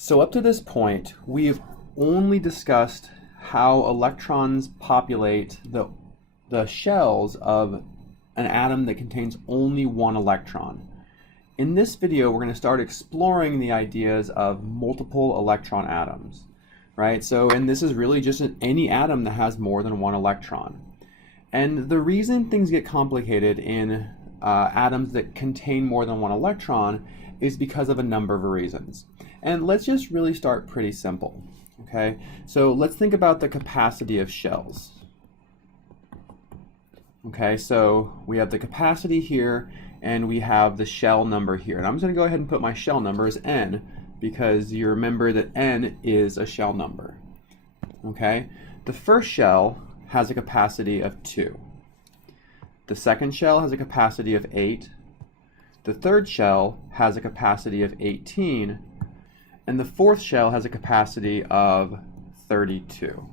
So up to this point, we've only discussed how electrons populate the shells of an atom that contains only one electron. In this video, we're going to start exploring the ideas of multiple electron atoms, right? And this is really just any atom that has more than one electron. And the reason things get complicated in atoms that contain more than one electron is because of a number of reasons. And let's just really start pretty simple, okay? So let's think about the capacity of shells. Okay, so we have the capacity here, and we have the shell number here. And I'm just going to go ahead and put my shell number as n, because you remember that n is a shell number. Okay, the first shell has a capacity of 2. The second shell has a capacity of 8. The third shell has a capacity of 18. And the fourth shell has a capacity of 32.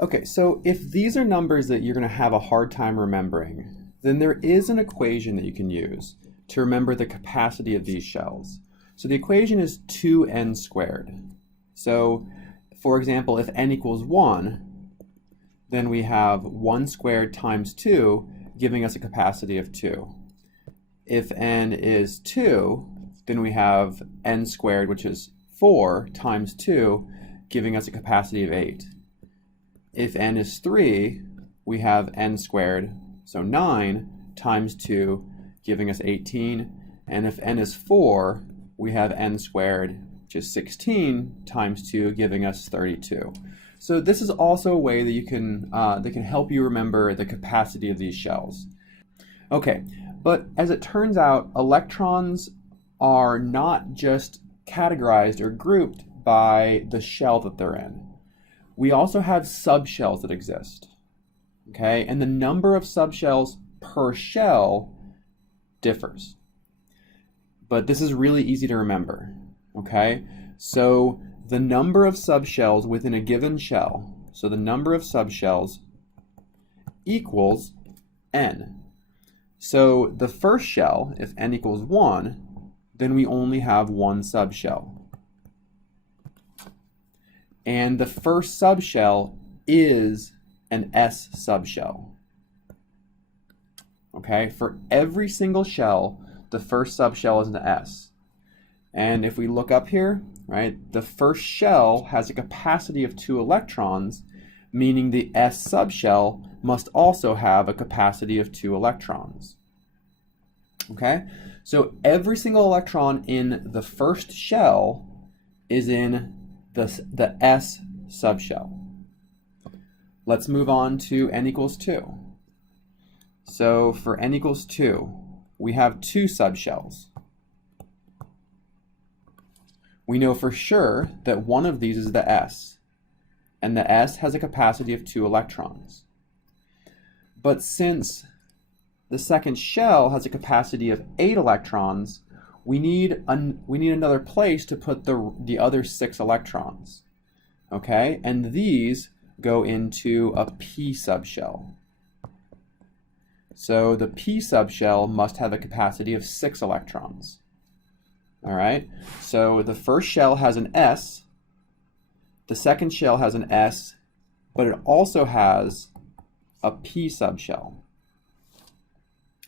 Okay, so if these are numbers that you're going to have a hard time remembering, then there is an equation that you can use to remember the capacity of these shells. So the equation is 2n squared. So, for example, if n equals 1, then we have 1 squared times 2, giving us a capacity of 2. If n is 2, then we have n squared, which is 4, times 2, giving us a capacity of 8. If n is 3, we have n squared, so 9, times 2, giving us 18. And if n is 4, we have n squared, which is 16, times 2, giving us 32. So this is also a way that you can that can help you remember the capacity of these shells. Okay, but as it turns out, electrons are not just categorized or grouped by the shell that they're in. We also have subshells that exist. Okay, and the number of subshells per shell differs. But this is really easy to remember. Okay, so the number of subshells within a given shell, so the number of subshells equals n. So the first shell, if n equals 1, then we only have one subshell. And the first subshell is an S subshell. Okay, for every single shell, the first subshell is an S. And if we look up here, right, the first shell has a capacity of 2 electrons, meaning the S subshell must also have a capacity of 2 electrons. Okay, so every single electron in the first shell is in the S subshell. Let's move on to n equals 2. So for n equals 2, we have 2 subshells. We know for sure that one of these is the S, and the S has a capacity of 2 electrons. But since the second shell has a capacity of 8 electrons, we need another place to put the other 6 electrons. Okay, and these go into a P subshell. So the P subshell must have a capacity of 6 electrons. All right, so the first shell has an S, the second shell has an S, but it also has a P subshell.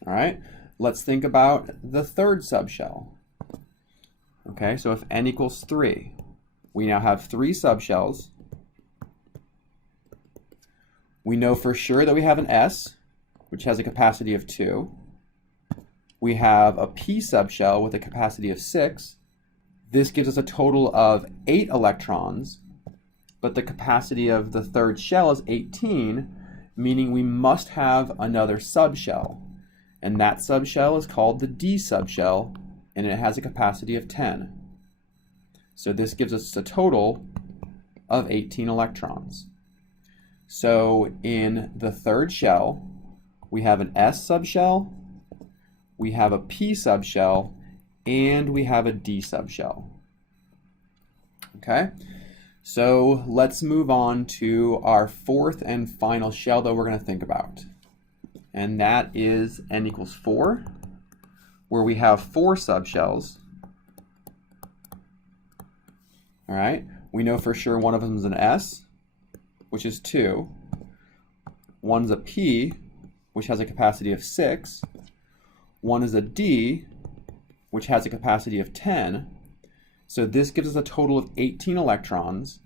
All right, let's think about the third subshell. Okay, so if n equals 3, we now have 3 subshells. We know for sure that we have an S, which has a capacity of 2. We have a P subshell with a capacity of 6. This gives us a total of 8 electrons, but the capacity of the third shell is 18, meaning we must have another subshell. And that subshell is called the D subshell, and it has a capacity of 10. So this gives us a total of 18 electrons. So in the third shell, we have an S subshell, we have a P subshell, and we have a D subshell. Okay, so let's move on to our fourth and final shell that we're going to think about. And that is n equals 4, where we have 4 subshells. All right, we know for sure one of them is an S, which is 2. One's a P, which has a capacity of 6. One is a D, which has a capacity of 10. So this gives us a total of 18 electrons.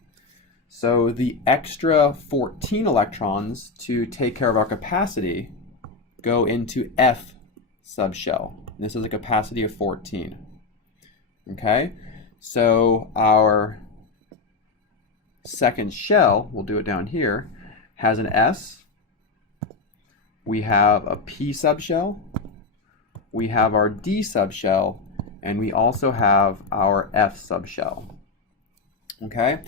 So the extra 14 electrons to take care of our capacity go into F subshell. This is a capacity of 14. Okay, so our second shell, we'll do it down here, has an S. We have a P subshell. We have our D subshell, and we also have our F subshell. Okay,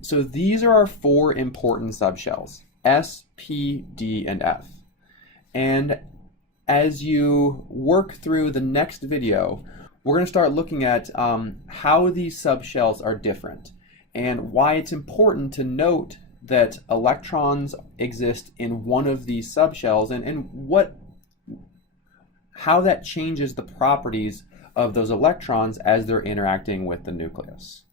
so these are our 4 important subshells: S, P, D, and F. And as you work through the next video, we're going to start looking at how these subshells are different and why it's important to note that electrons exist in one of these subshells and how that changes the properties of those electrons as they're interacting with the nucleus.